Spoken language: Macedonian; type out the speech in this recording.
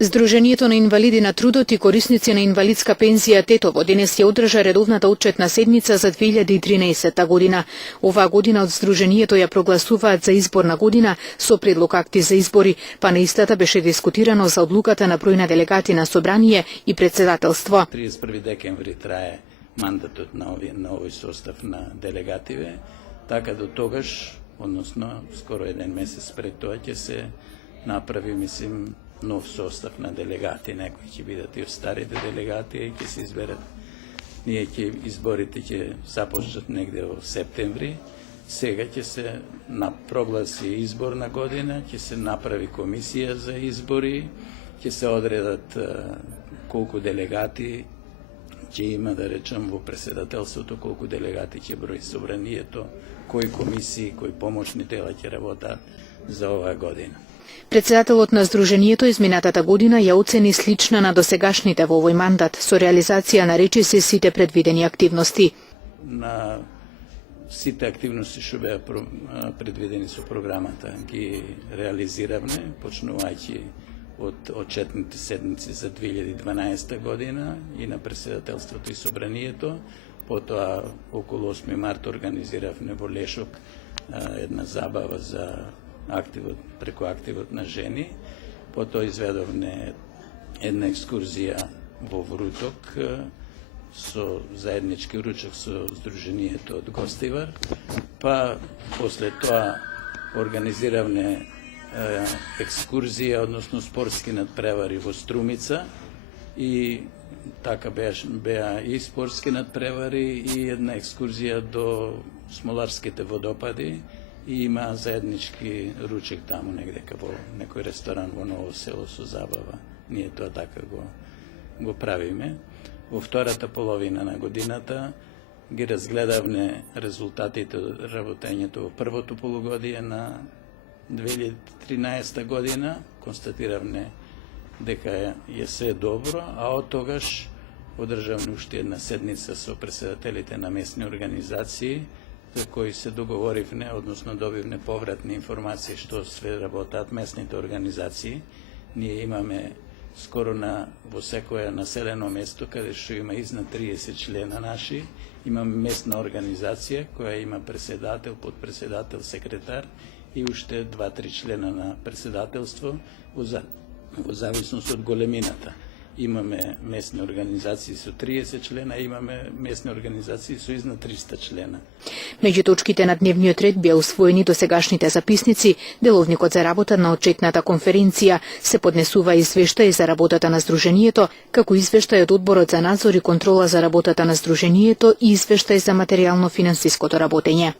Здруженијето на инвалиди на трудот и корисници на инвалидска пензија Тетово денес ја одржа редовната отчетна седница за 2013 година. Оваа година од Здруженијето ја прогласуваат за изборна година со предлог акти за избори, па на истата беше дискутирано за одлуката на број на делегати на собрание и председателство. 31 декември трае мандатот на овој состав на делегативе, така до тогаш, односно скоро еден месец пред тоа ќе се направи, мислим, нов состав на делегати, некои ќе бидат и од старите делегати и ќе се изберат. Ние изборите ќе започнат негде во септември. Сега ќе се прогласи изборна година, ќе се направи комисија за избори, ќе се одредат колку делегати ќе има, да речем, во председателството, колку делегати ќе брои собранието, кои комисии, кои помошни тела ќе работат за оваа година. Председателот на Здруженијето изминатата година ја оцени слична на досегашните во овој мандат, со реализација на речиси сите предвидени активности. На сите активности што беа предвидени со програмата ги реализиравме, почнувајќи од отчетните седници за 2012 година и на председателството и собранието. Потоа околу 8 март организиравме во Лешок една забава за преку активот на жени. Потоа изведовме една екскурзија во Вруток со заеднички ручок со Здруженијето од Гостивар. Па после тоа организиравме екскурзија, односно спортски надпревари во Струмица и така беа и спортски надпревари и една екскурзија до Смоларските водопади и има заеднички ручек таму негдека во некој ресторан во Ново село со забава. Ние тоа така го правиме. Во втората половина на годината ги разгледавме резултатите од работењето во првото полугодие на 2013 година. Констатиравме дека е се добро, а од тогаш одржавме уште една седница со председателите на местни организации, за кои се договоривме, односно добивме повратни информации што све работат местните организации. Ние имаме скоро во секое населено место, каде што има изнад 30 члена наши, имаме местна организација која има председател, подпредседател, секретар и уште 2-3 члена на председателство во зависност од големината. Имаме местни организации со 30 члена, имаме местни организации со изнад 300 члена. Меѓу точките на дневниот ред беа усвоени досегашните записници, деловникот за работа на отчетната конференција, се поднесува извештај за работата на Здруженијето, како извештај од Одборот за надзор и контрола за работата на Здруженијето и извештај за материјално-финансиското работење.